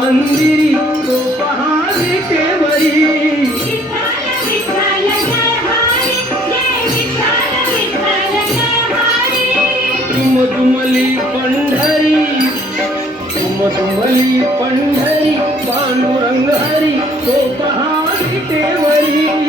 मंदिरी तो पहा विटेवरी तुमली पंढरी तुमली पंढरी पांडुरंग हरी तो पहा विटेवरी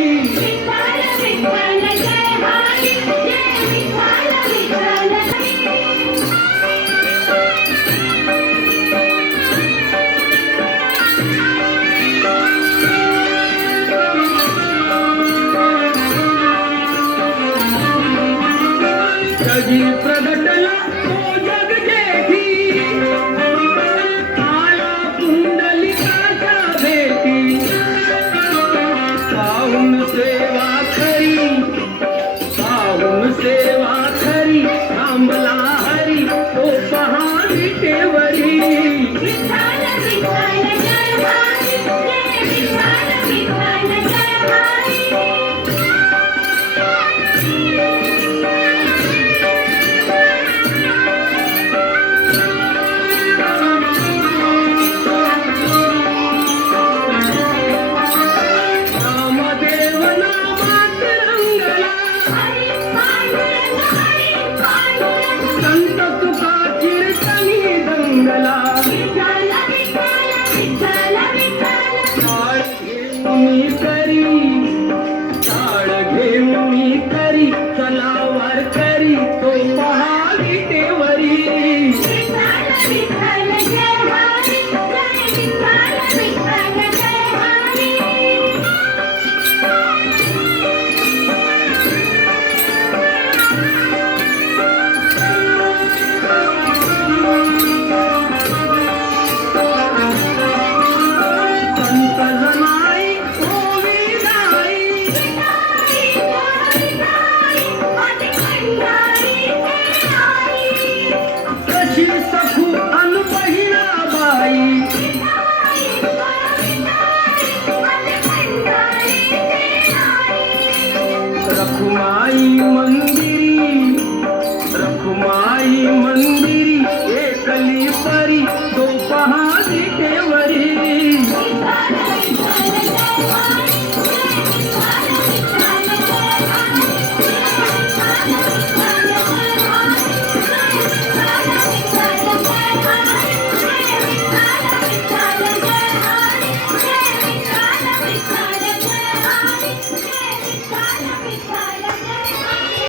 सेवा खरी थांबला हरी तो पहाड़ी विटेवरी मी करी ताळ